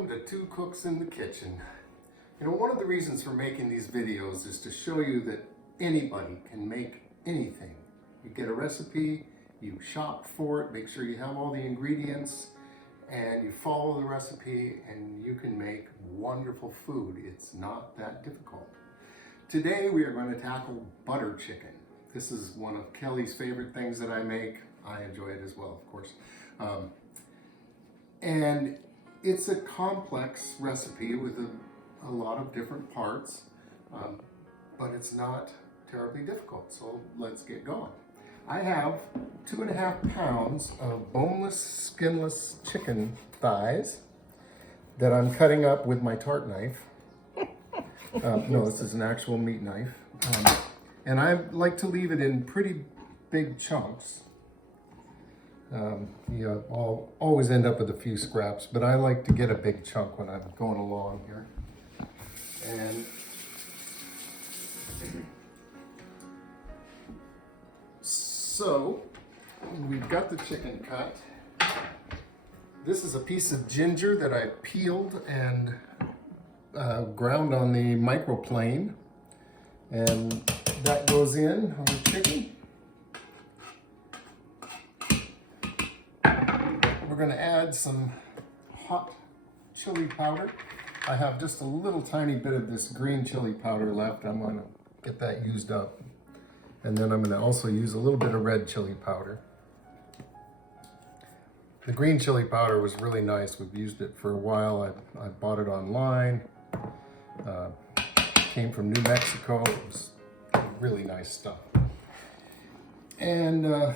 Welcome to Two Cooks in the Kitchen. You know, one of the reasons for making these videos is to show you that anybody can make anything. You get a recipe, you shop for it, make sure you have all the ingredients, and you follow the recipe and you can make wonderful food. It's not that difficult. Today we are going to tackle butter chicken. This is one of Kelly's favorite things that I make. I enjoy it as well, of course. And it's a complex recipe with a lot of different parts, but it's not terribly difficult, so let's get going. I have 2.5 pounds of boneless, skinless chicken thighs that I'm cutting up with my tart knife. No, this is an actual meat knife. And I like to leave it in pretty big chunks. I'll always end up with a few scraps, but I like to get a big chunk when I'm going along here. And so we've got the chicken cut. This is a piece of ginger that I peeled and ground on the microplane, and that goes in on the chicken. We're going to add some hot chili powder. I have just a little tiny bit of this green chili powder left. I'm going to get that used up. And then I'm going to also use a little bit of red chili powder. The green chili powder was really nice. We've used it for a while. I bought it online. Came from New Mexico. It was really nice stuff. And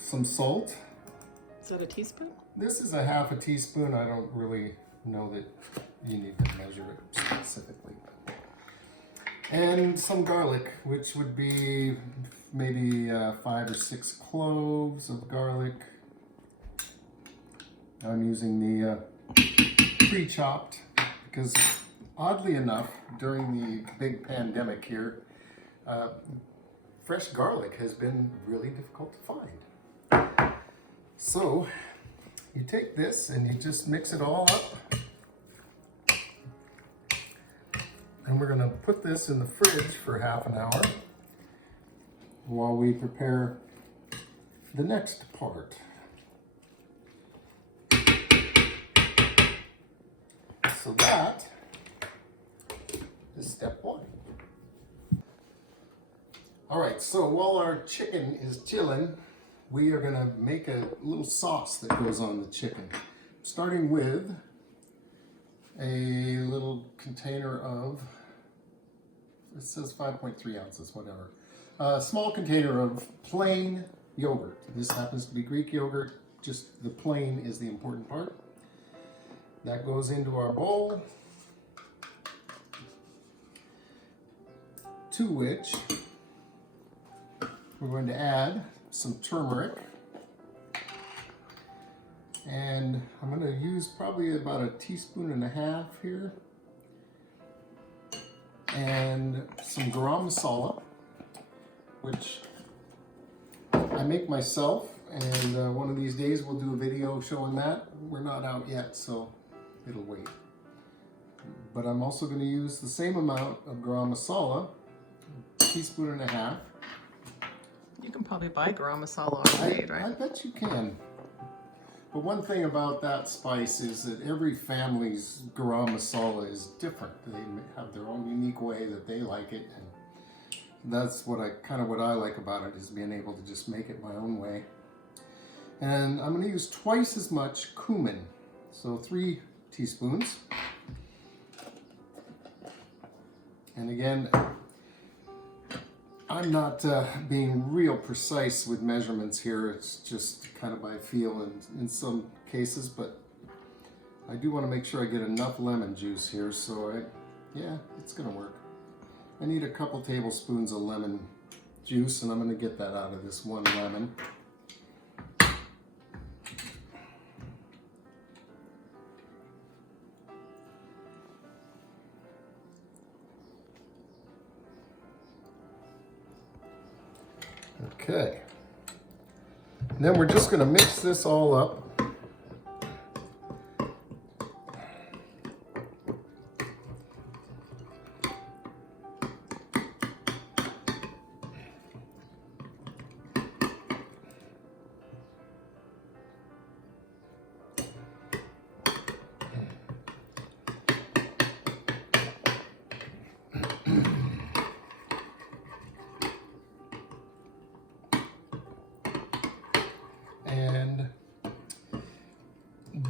some salt. Is that a teaspoon? This is a half a teaspoon. I don't really know that you need to measure it specifically. And some garlic, which would be maybe 5 or 6 cloves of garlic. I'm using the pre-chopped because oddly enough, during the big pandemic here, fresh garlic has been really difficult to find. So you take this and you just mix it all up. And we're going to put this in the fridge for half an hour while we prepare the next part. So that is step one. All right, so while our chicken is chilling, we are going to make a little sauce that goes on the chicken. Starting with a little container of, it says 5.3 ounces, whatever. A small container of plain yogurt. This happens to be Greek yogurt, just the plain is the important part. That goes into our bowl, to which we're going to add some turmeric. And I'm going to use probably about 1.5 teaspoons here. And some Garam Masala, which I make myself. And one of these days we'll do a video showing that. We're not out yet, so it'll wait. But I'm also going to use the same amount of Garam Masala, 1.5 teaspoons. You can probably buy Garam Masala already, right? I bet you can. But one thing about that spice is that every family's Garam Masala is different. They have their own unique way that they like it, and that's what I like about it, is being able to just make it my own way. And I'm going to use twice as much cumin, so 3 teaspoons. And again, I'm not being real precise with measurements here. It's just kind of by feel in some cases, but I do want to make sure I get enough lemon juice here, so yeah, it's going to work. I need a couple tablespoons of lemon juice, and I'm going to get that out of this one lemon. Okay, and then we're just going to mix this all up.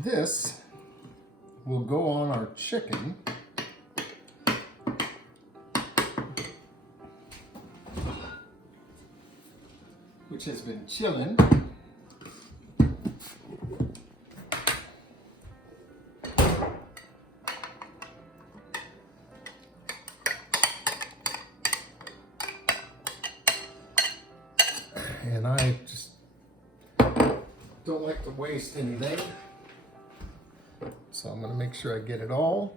this will go on our chicken. Which has been chilling. And I just don't like to waste anything. So I'm going to make sure I get it all.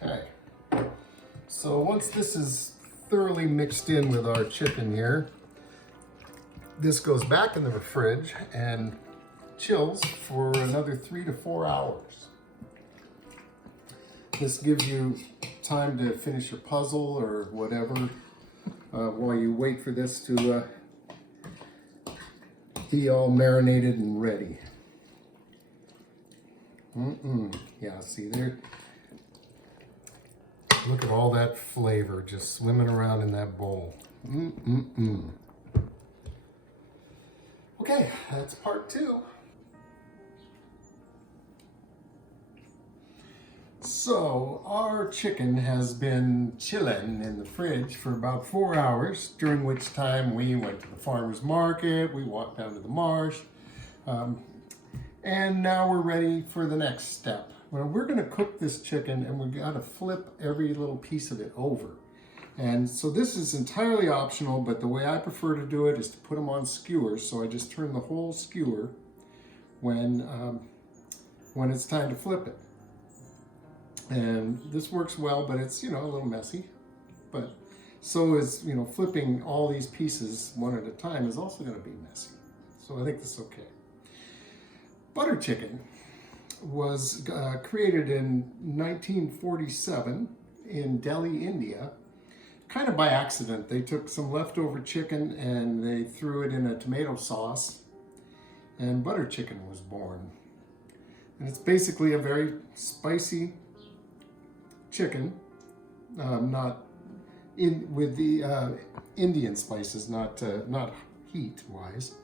Okay. So once this is thoroughly mixed in with our chicken here, this goes back in the fridge and chills for another 3 to 4 hours. This gives you time to finish your puzzle or whatever while you wait for this to be all marinated and ready. Yeah, see there. Look at all that flavor just swimming around in that bowl. Okay, that's part 2. So our chicken has been chilling in the fridge for about 4 hours, during which time we went to the farmer's market, we walked down to the marsh, and now we're ready for the next step. Well, we're going to cook this chicken and we've got to flip every little piece of it over. And so this is entirely optional, but the way I prefer to do it is to put them on skewers. So I just turn the whole skewer when it's time to flip it. And this works well, but it's, you know, a little messy. But so is, you know, flipping all these pieces one at a time is also going to be messy. So I think this is okay. Butter chicken was created in 1947 in Delhi, India, kind of by accident. They took some leftover chicken and they threw it in a tomato sauce, and butter chicken was born. And it's basically a very spicy chicken, not in with the Indian spices, not heat wise,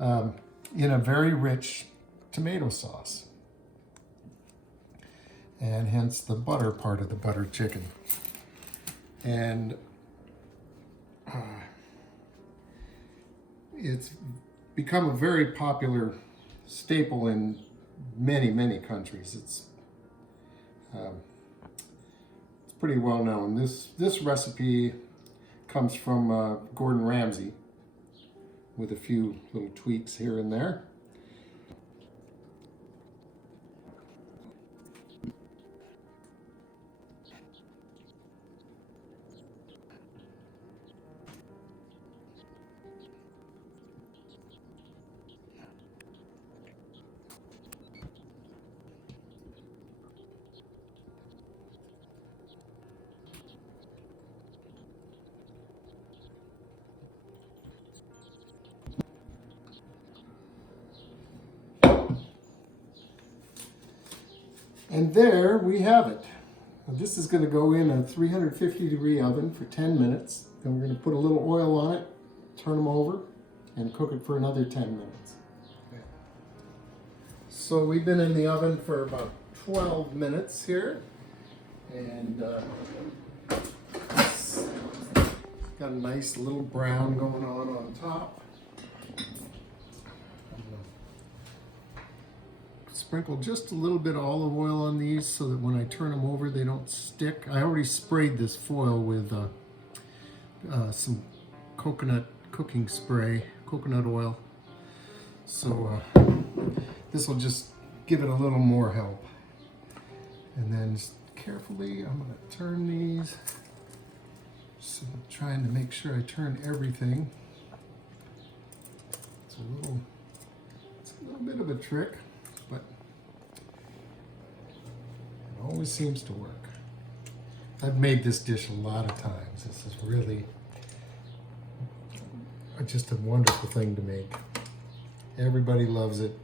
in a very rich tomato sauce. And hence the butter part of the butter chicken. And it's become a very popular staple in many, many countries. It's pretty well known. This recipe comes from Gordon Ramsay with a few little tweaks here and there. And there we have it. Now this is going to go in a 350-degree oven for 10 minutes. Then we're going to put a little oil on it, turn them over, and cook it for another 10 minutes. Okay. So we've been in the oven for about 12 minutes here. And got a nice little brown going on top. Sprinkle just a little bit of olive oil on these so that when I turn them over they don't stick. I already sprayed this foil with some coconut cooking spray, coconut oil. So this will just give it a little more help. And then just carefully I'm going to turn these. So I'm trying to make sure I turn everything. It's a little bit of a trick, but it always seems to work. I've made this dish a lot of times. This is really just a wonderful thing to make. Everybody loves it.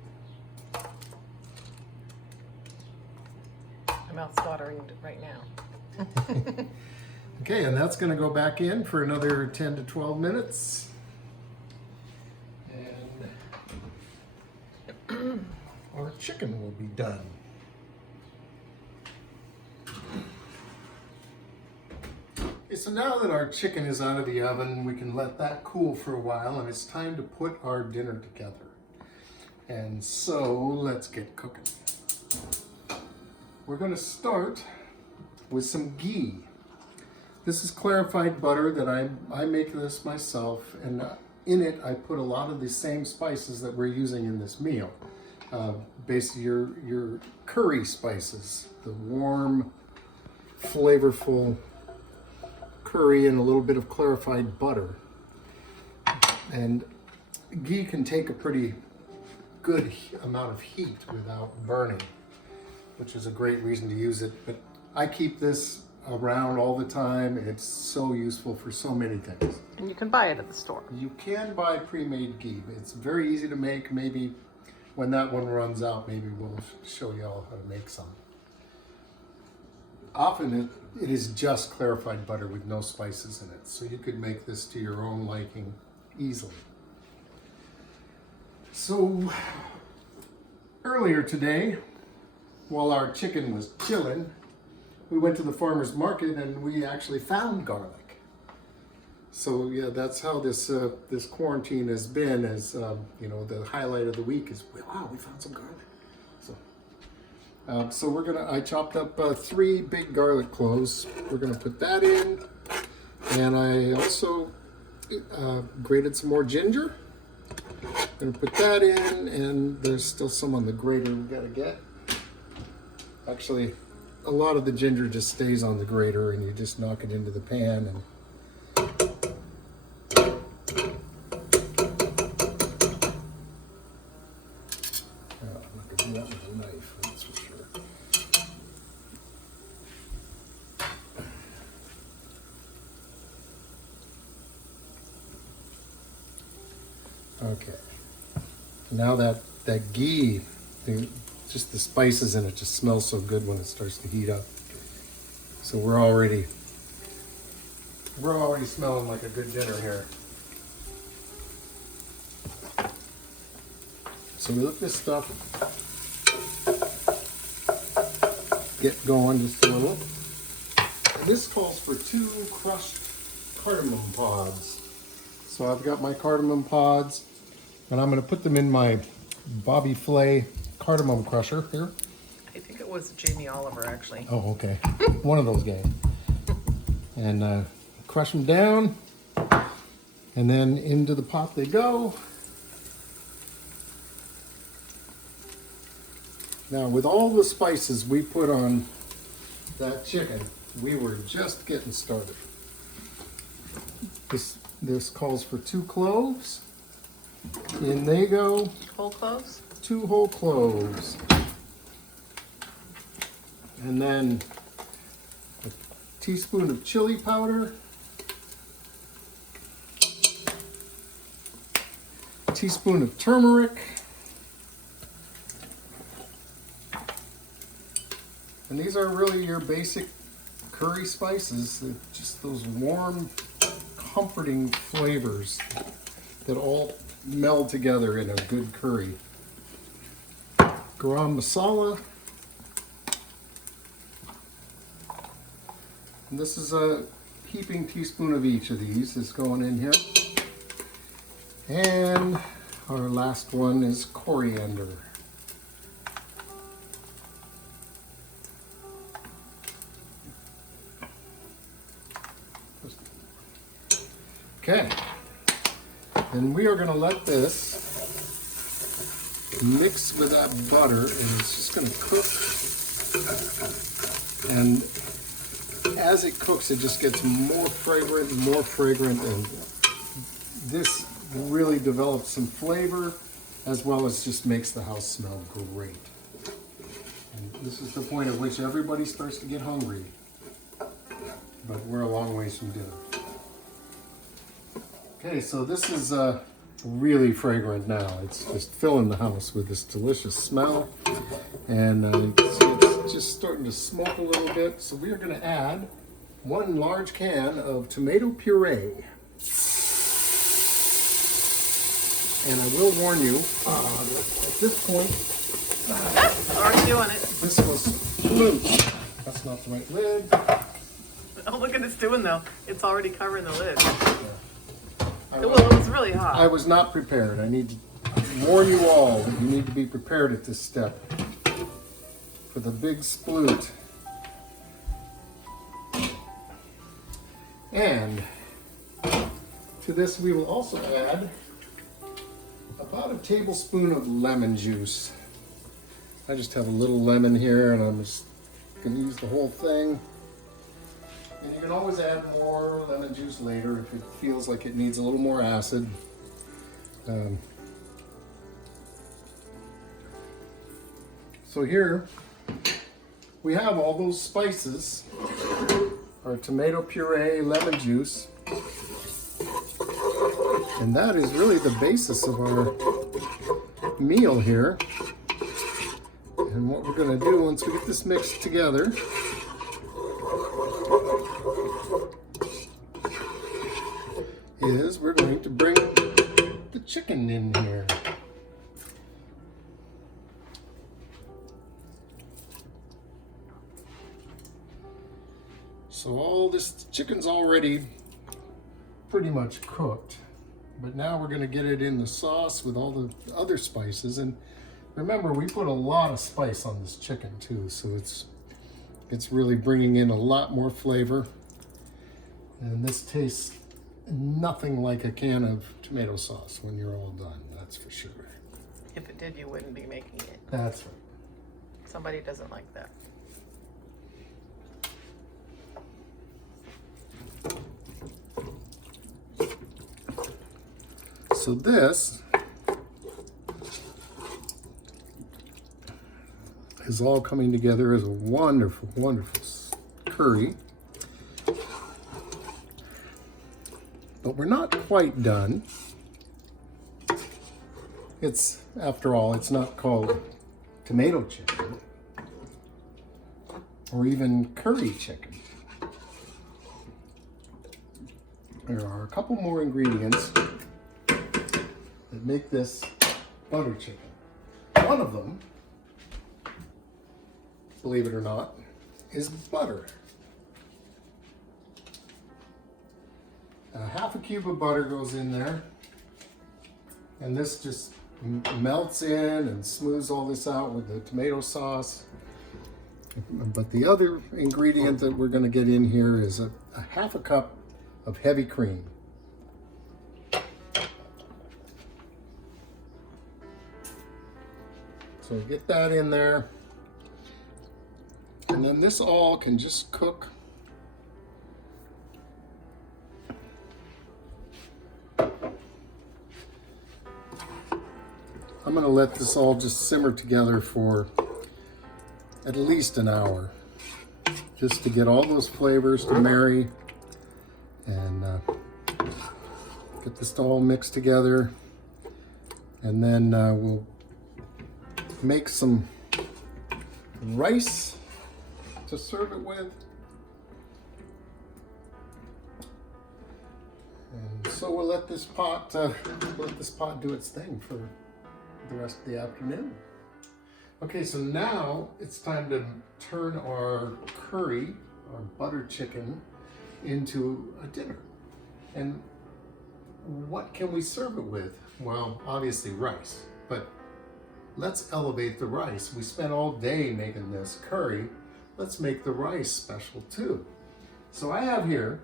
My mouth's watering right now. Okay, and that's gonna go back in for another 10 to 12 minutes. And our chicken will be done. Okay, so now that our chicken is out of the oven, we can let that cool for a while, and it's time to put our dinner together. And so let's get cooking. We're gonna start with some ghee. This is clarified butter that I make this myself, and in it I put a lot of the same spices that we're using in this meal. Basically your curry spices, the warm, flavorful curry and a little bit of clarified butter. And ghee can take a pretty good amount of heat without burning, which is a great reason to use it. But I keep this around all the time. It's so useful for so many things. And you can buy it at the store. You can buy pre-made ghee. It's very easy to make. Maybe when that one runs out, maybe we'll show you all how to make some. Often it is just clarified butter with no spices in it, so you could make this to your own liking easily. So earlier today, while our chicken was chilling, we went to the farmer's market and we actually found garlic. So yeah, that's how this this quarantine has been. As you know, the highlight of the week is, wow, we found some garlic. So we're gonna. I chopped up 3 big garlic cloves. We're gonna put that in, and I also grated some more ginger. Gonna put that in, and there's still some on the grater we gotta get. Actually, a lot of the ginger just stays on the grater, and you just knock it into the pan. And I'm not gonna do that with a knife, that's for sure. Okay. Now that ghee, just the spices in it just smells so good when it starts to heat up. So we're already smelling like a good dinner here. So we let this stuff get going just a little. And this calls for 2 crushed cardamom pods. So I've got my cardamom pods, and I'm going to put them in my Bobby Flay cardamom crusher here. I think it was Jamie Oliver, actually. Oh, okay. One of those guys. And crush them down, and then into the pot they go. Now, with all the spices we put on that chicken, we were just getting started. This calls for 2 cloves. In they go. Whole cloves? 2 whole cloves. And then a teaspoon of chili powder. A teaspoon of turmeric. And these are really your basic curry spices. They're just those warm, comforting flavors that all meld together in a good curry. Garam Masala. And this is a heaping teaspoon of each of these is going in here. And our last one is coriander. Okay, and we are going to let this mix with that butter, and it's just going to cook. And as it cooks, it just gets more fragrant, and this really develops some flavor, as well as just makes the house smell great. And this is the point at which everybody starts to get hungry, but we're a long ways from dinner. Okay, so this is really fragrant now. It's just filling the house with this delicious smell. And you can see it's just starting to smoke a little bit. So we are going to add 1 large can of tomato puree. And I will warn you, at this point, Already doing it. this was loose. That's not the right lid. Oh, look at it's doing though. It's already covering the lid. I Well, it was really hot. I was not prepared. I need to warn you all that you need to be prepared at this step for the big sploot. And to this we will also add about a tablespoon of lemon juice. I just have a little lemon here and I'm just going to use the whole thing. And you can always add more lemon juice later if it feels like it needs a little more acid. So here we have all those spices, our tomato puree, lemon juice, and that is really the basis of our meal here. And what we're going to do once we get this mixed together is we're going to bring the chicken in here. So all this chicken's already pretty much cooked, but now we're going to get it in the sauce with all the other spices. And remember, we put a lot of spice on this chicken too, so it's really bringing in a lot more flavor. And this tastes nothing like a can of tomato sauce when you're all done, that's for sure. If it did, you wouldn't be making it. That's right. Somebody doesn't like that. So this is all coming together as a wonderful, wonderful curry. But we're not quite done. It's, after all, it's not called tomato chicken or even curry chicken. There are a couple more ingredients that make this butter chicken. One of them, believe it or not, is butter. Half a cube of butter goes in there, and this just melts in and smooths all this out with the tomato sauce. But the other ingredient that we're going to get in here is a half a cup of heavy cream. So get that in there, and then this all can just cook I'm going to let this all just simmer together for at least an hour, just to get all those flavors to marry and get this all mixed together. And then we'll make some rice to serve it with. And so we'll let this pot do its thing for the rest of the afternoon. Okay, so now it's time to turn our curry, our butter chicken, into a dinner. And what can we serve it with? Well, obviously rice, but let's elevate the rice. We spent all day making this curry. Let's make the rice special too. So I have here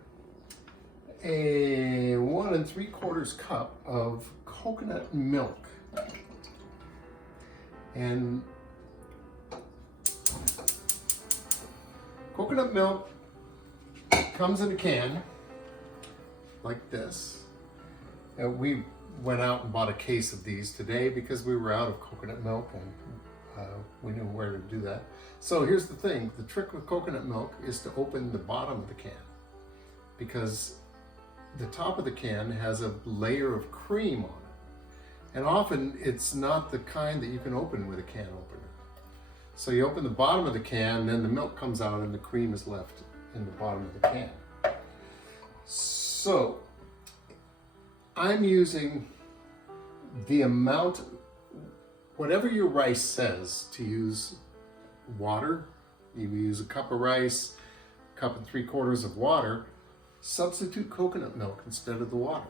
a 1 3/4 cup of coconut milk. And coconut milk comes in a can like this. We went out and bought a case of these today because we were out of coconut milk and we knew where to do that. So here's the thing, the trick with coconut milk is to open the bottom of the can, because the top of the can has a layer of cream on it. And often it's not the kind that you can open with a can opener. So you open the bottom of the can, then the milk comes out and the cream is left in the bottom of the can. So I'm using the amount, whatever your rice says to use water. You use a cup of rice, cup and 3/4 of water. Substitute coconut milk instead of the water.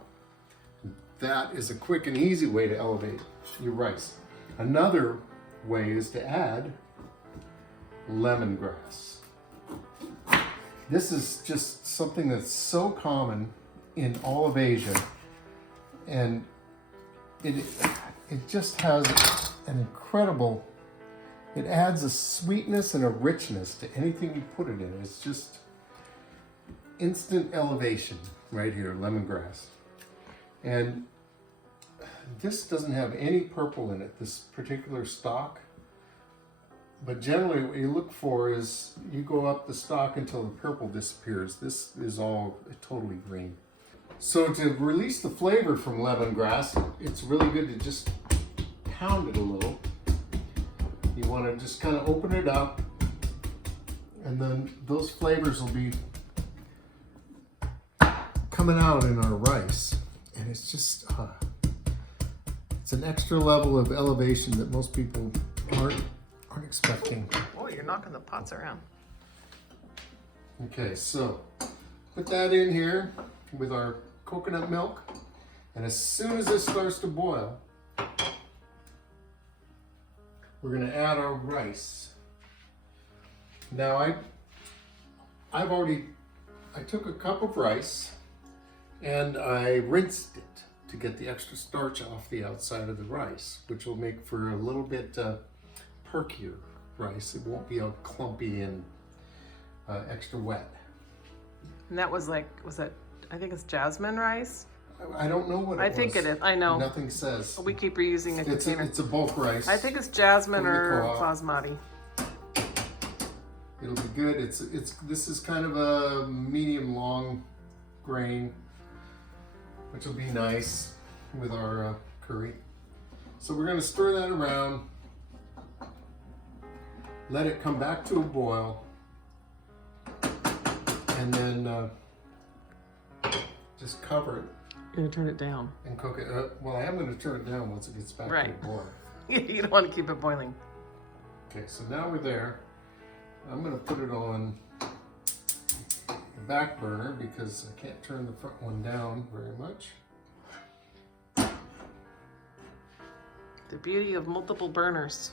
That is a quick and easy way to elevate your rice. Another way is to add lemongrass. This is just something that's so common in all of Asia, and it just has an incredible, it adds a sweetness and a richness to anything you put it in. It's just instant elevation right here, lemongrass. And this doesn't have any purple in it, this particular stalk. But generally what you look for is you go up the stalk until the purple disappears. This is all totally green. So to release the flavor from lemongrass, it's really good to just pound it a little. You want to just kind of open it up, and then those flavors will be coming out in our rice. And it's just, it's an extra level of elevation that most people aren't expecting. Oh, you're knocking the pots around. Okay, so put that in here with our coconut milk, and as soon as this starts to boil, we're going to add our rice. Now I took a cup of rice and I rinsed it to get the extra starch off the outside of the rice, which will make for a little bit perkier rice. It won't be all clumpy and extra wet. And that was like, was that, I think it's jasmine rice? I don't know what it was. I think it is, I know. Nothing says. We keep reusing a container. It's a bulk rice. I think it's jasmine From the or co-op. basmati. It'll be good. This is kind of a medium long grain, which will be nice with our curry. So we're going to stir that around, let it come back to a boil, and then just cover it You're gonna turn it down. and cook it. Well, I am going to turn it down once it gets back Right. to a boil. You don't want to keep it boiling. Okay, so now we're there. I'm going to put it on the back burner because I can't turn the front one down very much. The beauty of multiple burners.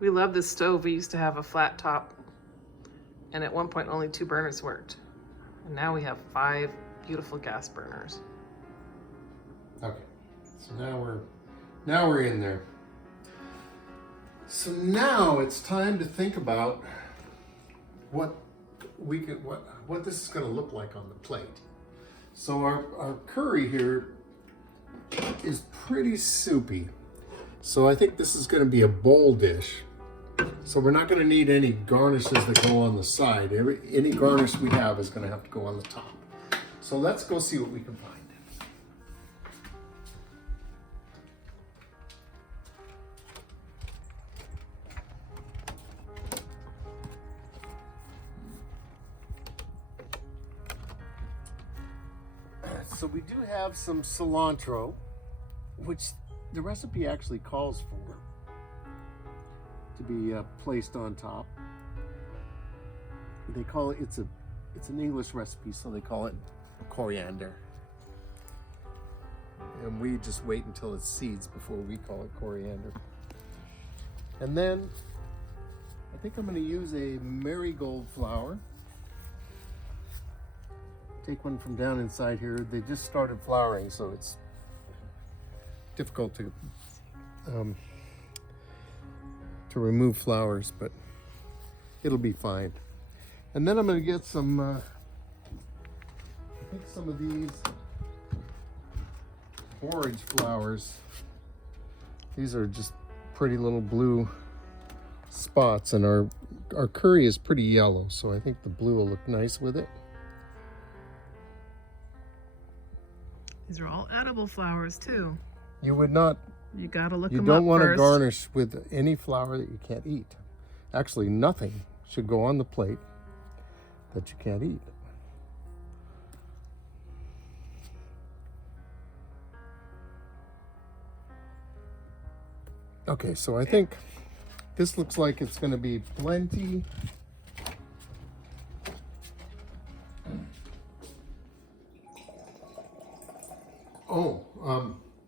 We love this stove. We used to have a flat top, and at one point only 2 burners worked. And now we have 5 beautiful gas burners. Okay, so now we're in there. So now it's time to think about what this is going to look like on the plate. So our curry here is pretty soupy. So I think this is going to be a bowl dish. So we're not going to need any garnishes that go on the side. Any garnish we have is going to have to go on the top. So let's go see what we can find. So we do have some cilantro, which the recipe actually calls for to be placed on top. They call it, it's an English recipe, so they call it coriander. And we just wait until it's seeds before we call it coriander. And then I think I'm going to use a marigold flower. Take one from down inside here. They just started flowering, so it's difficult to remove flowers, but it'll be fine. And then I'm going to get some, I think some of these borage flowers. These are just pretty little blue spots, and our curry is pretty yellow, so I think the blue will look nice with it. These are all edible flowers too. You would not You gotta look You them up don't want to first. garnish with any flour that you can't eat. Actually, nothing should go on the plate that you can't eat. Okay, so I think this looks like it's going to be plenty. Oh,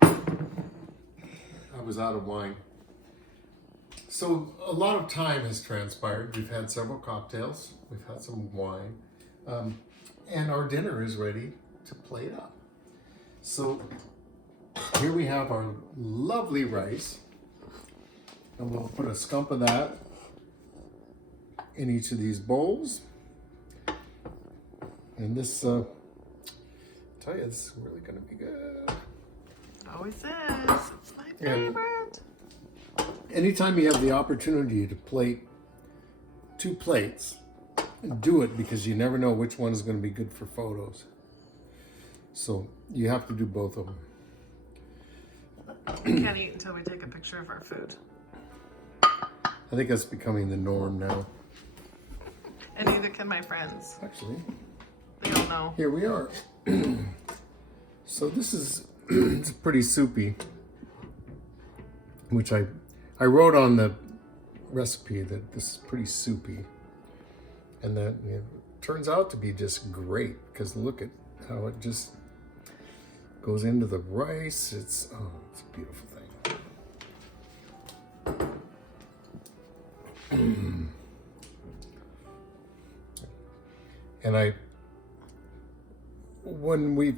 I was out of wine. So a lot of time has transpired. We've had several cocktails. We've had some wine. And our dinner is ready to plate up. So here we have our lovely rice. And we'll put a scump of that in each of these bowls. And this, I tell you, this is really going to be good. Always is. It's my favorite. Anytime you have the opportunity to plate 2 plates, do it, because you never know which one is going to be good for photos. So you have to do both of them. We can't eat until we take a picture of our food. I think that's becoming the norm now. And neither can my friends. Actually, They don't know. here we are. So this is it's pretty soupy, which I wrote on the recipe that this is pretty soupy, and that turns out to be just great, because look at how it just goes into the rice. It's a beautiful thing. And when we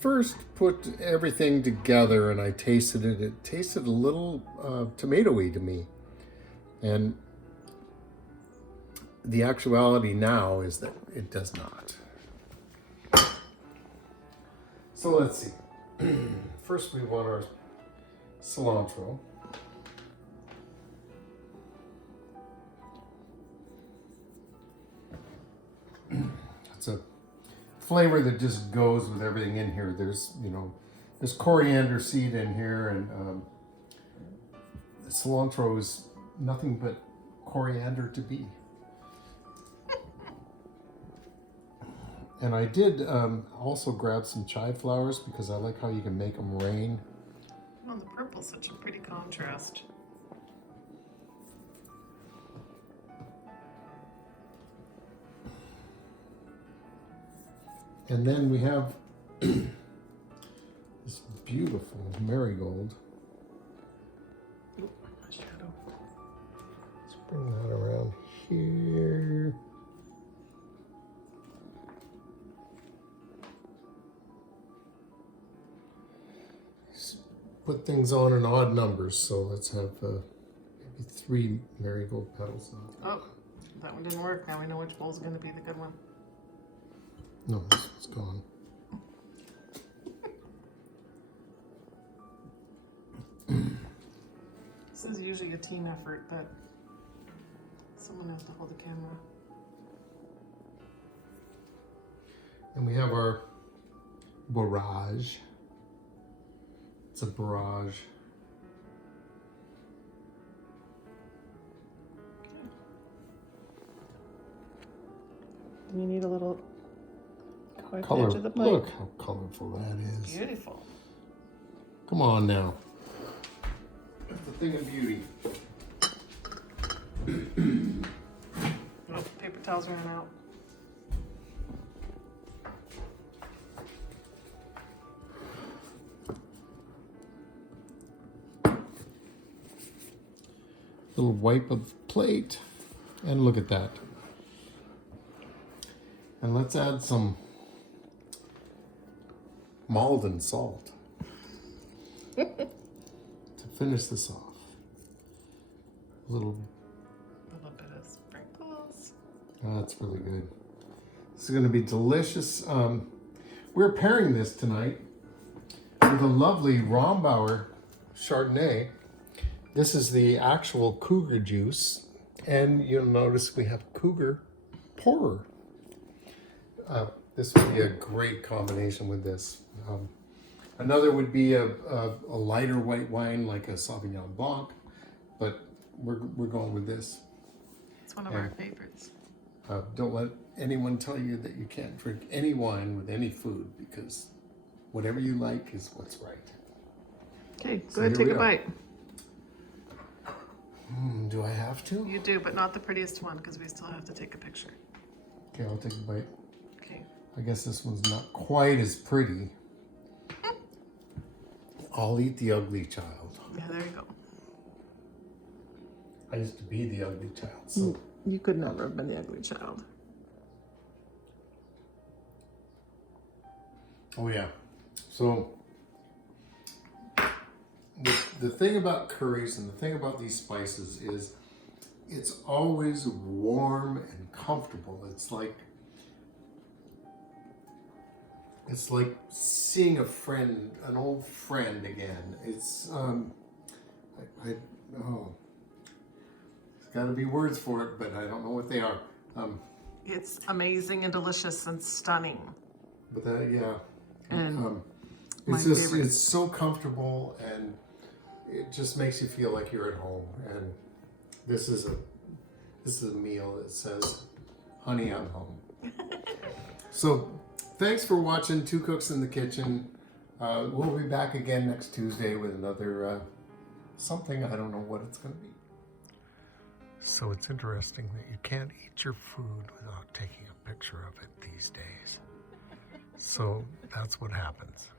first put everything together and I tasted it, it tasted a little tomatoey to me. And the actuality now is that it does not. So let's see. First we want our cilantro. It's a flavor that just goes with everything in here. There's coriander seed in here, and cilantro is nothing but coriander to be. And I did also grab some chive flowers, because I like how you can make them rain. Well, the purple's such a pretty contrast. And then we have this beautiful marigold. Oop, my shadow. Let's bring that around here. Put things on in odd numbers, so let's have maybe 3 marigold petals. Oh, that one didn't work. Now we know which bowl's going to be the good one. No, this one's gone. This is usually a team effort, but someone has to hold the camera. And we have our barrage. It's a barrage. You need a little Color. edge of the plate. Look how colorful that is. Beautiful. Come on now. That's the thing of beauty. Oh, paper towels ran out. Little wipe of the plate, and look at that. And let's add some Malden salt to finish this off. A little bit of sprinkles. That's really good. This is going to be delicious. We're pairing this tonight with a lovely Rombauer Chardonnay. This is the actual cougar juice, and you'll notice we have cougar pourer. This would be a great combination with this. Another would be a lighter white wine like a Sauvignon Blanc, but we're going with this. It's one of our favorites. Don't let anyone tell you that you can't drink any wine with any food, because whatever you like is what's right. Okay, So go ahead, here take we a are. bite. Do I have to? You do, but not the prettiest one because we still have to take a picture. Okay, I'll take a bite. Okay. I guess this one's not quite as pretty. I'll eat the ugly child. Yeah, there you go. I used to be the ugly child, so. You could never have been the ugly child. Oh yeah. So the thing about curries and the thing about these spices is it's always warm and comfortable. It's like seeing a friend, an old friend again. It's there's got to be words for it, but I don't know what they are. It's amazing and delicious and stunning. But that, yeah. And it's my just favorite. it's so comfortable, and it just makes you feel like you're at home. And this is a meal that says, honey, I'm home. So thanks for watching Two Cooks in the Kitchen. We'll be back again next Tuesday with another something. I don't know what it's going to be. So it's interesting that you can't eat your food without taking a picture of it these days. So that's what happens.